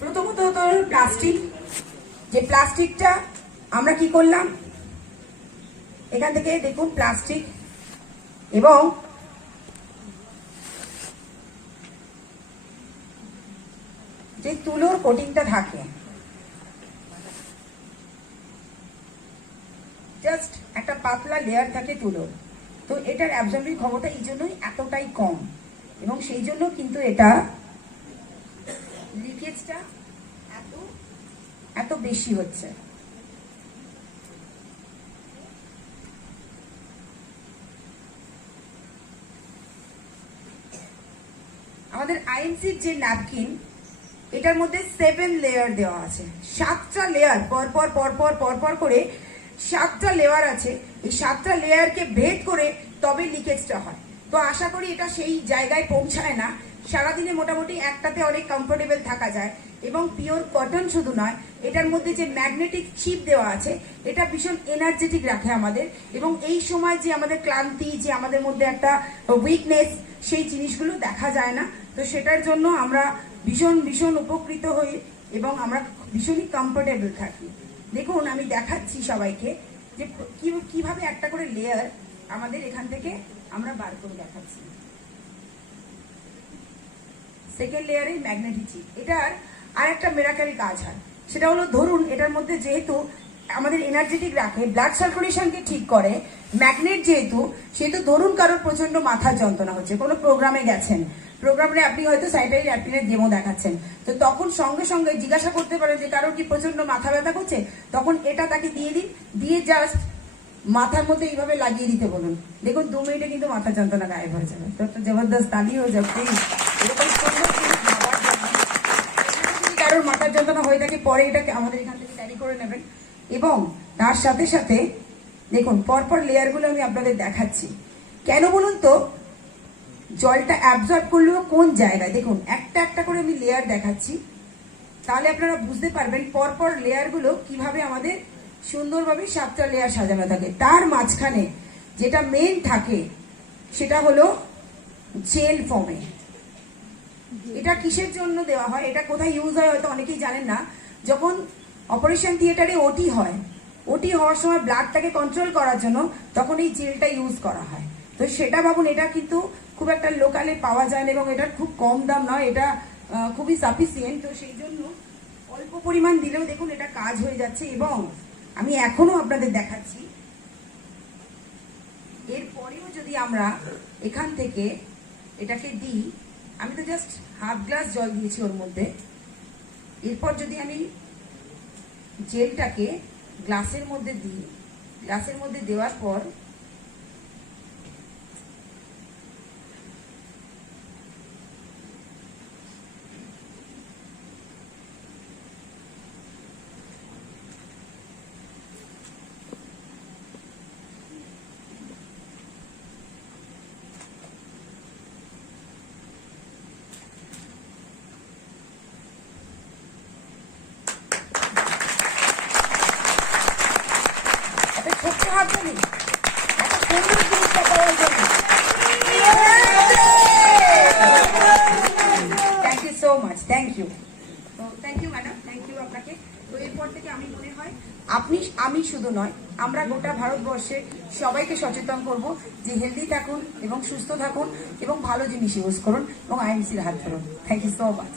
প্রথমত প্লাস্টিক যে প্লাস্টিকটা আমরা কি করলাম? এখান থেকে দেখুন প্লাস্টিক এবং যে তুলোর কোটিংটা থাকে। জাস্ট একটা পাতলা লেয়ার থাকে তুলোর। তো এটার অ্যাবজর্বিং ক্ষমতা এই জন্যই এতটাই কম। এবং সেই জন্য কিন্তু এটা লিকেজটা এত? এত বেশি হচ্ছে। আমাদের আইএনসির যে ন্যাপকিন এটার মধ্যে সেভেন লেয়ার দেওয়া আছে। সাতটা লেয়ার পরপর পরপর পরপর করে সাতটা লেয়ার আছে। এই সাতটা লেয়ারকে ভেদ করে তবে লিকেজটা হয়। তো আশা করি এটা সেই জায়গায় পৌঁছায় না। সারাদিনে মোটামুটি একটাতে অনেক কমফোর্টেবল থাকা যায়। এবং পিওর কটন শুধু নয়, এটার মধ্যে যে ম্যাগনেটিক চিপ দেওয়া আছে, এটা ভীষণ এনার্জেটিক রাখে আমাদের। এবং এই সময় যে আমাদের ক্লান্তি, যে আমাদের মধ্যে একটা উইকনেস সেই জিনিসগুলো দেখা যায় না। তো সেটার জন্য আমরা ভীষণ ভীষণ উপকৃত হই এবং আমরা ভীষণই কমফোর্টেবল থাকি। দেখুন, আমি দেখাচ্ছি সবাইকে যে কীভাবে একটা করে লেয়ার আমাদের এখান থেকে আমরা বার করে দেখাচ্ছি। সেকেন্ড লেয়ারে ম্যাগনেটিক চিপ এটার আর একটা মেরাকারি কাজ হয়। সেটা হলো ধরুন, এটার মধ্যে যেহেতু আমাদের এনার্জেটিক রাখে ব্লাড সার্কুলেশনকে ঠিক করে ম্যাগনেট যেহেতু, সেহেতু ধরুন কারোর প্রচণ্ড মাথার যন্ত্রণা হচ্ছে, কোনো প্রোগ্রামে গেছেন। প্রোগ্রামে আপনি হয়তো স্যানিটারি ন্যাপকিনের ডেমো দেখাচ্ছেন। তো তখন সঙ্গে সঙ্গে জিজ্ঞাসা করতে পারেন যে কারোর কি প্রচণ্ড মাথা ব্যথা করছে, তখন এটা তাকে দিয়ে দিন, দিয়ে জাস্ট মাথার মধ্যে এইভাবে লাগিয়ে দিতে বলুন। দেখুন, দু মিনিটে কিন্তু মাথার যন্ত্রণা গায়েব হয়ে যাবে। তো জবরদস্ত তালি হয়ে যাবে এরকম সুন্দর জিনিস ভাবার জন্য। যদি মাথার যন্ত্রণা হয়ে থাকে, পরে এটাকে আমাদের এখান থেকে ক্যারি করে নেবেন। এবং তার সাথে সাথে দেখুন, পরপর লেয়ারগুলো আমি আপনাদের দেখাচ্ছি। কেন বলুন তো? জলটা অ্যাবজর্ব করলেও কোন জায়গায়? দেখুন, একটা একটা করে আমি লেয়ার দেখাচ্ছি। তাহলে আপনারা বুঝতে পারবেন পরপর লেয়ারগুলো কীভাবে আমাদের সুন্দরভাবে সাতটা লেয়ার সাজানো থাকে। তার মাঝখানে যেটা মেন থাকে, সেটা হলো জেল ফর্মে এটা কিসের জন্য দেওয়া হয়? এটা কোথায় ইউজ হয় হয়তো অনেকেই জানেন না। যখন অপারেশন থিয়েটারে ওটি হয় ওটি হওয়ার সময় ব্লাডটাকে কন্ট্রোল করার জন্য তখন এই জেলটা ইউজ করা হয়। তো সেটা ভাবুন, এটা কিন্তু খুব একটা লোকালে পাওয়া যায় না এবং এটার খুব কম দাম নয়, এটা খুবই সাফিসিয়েন্ট তো সেই জন্য অল্প পরিমাণ দিলেও দেখুন এটা কাজ হয়ে যাচ্ছে এবং আমি এখনও আপনাদের দেখাচ্ছি। এরপরেও যদি আমরা এখান থেকে এটাকে দিই আমি তো জাস্ট হাফ গ্লাস জল দিয়েছি ওর মধ্যে। এরপর যদি আমি জেলটাকে গ্লাসের মধ্যে দিই গ্লাসের মধ্যে দেওয়ার পর একটা ছোট্ট একটা সুন্দর জিনিসটা পাওয়ার জন্য। Thank you so much thank you তো thank you madam thank you আপনাকে। তো এরপর থেকে আমি মনে হয় আপনি আমি শুধু নয় আমরা গোটা ভারতবর্ষে সবাইকে সচেতন করব যে হেলদি থাকুন এবং সুস্থ থাকুন এবং ভালো জিনিস ইউজ করুন এবং আইএমসির হাত ধরুন। Thank you so much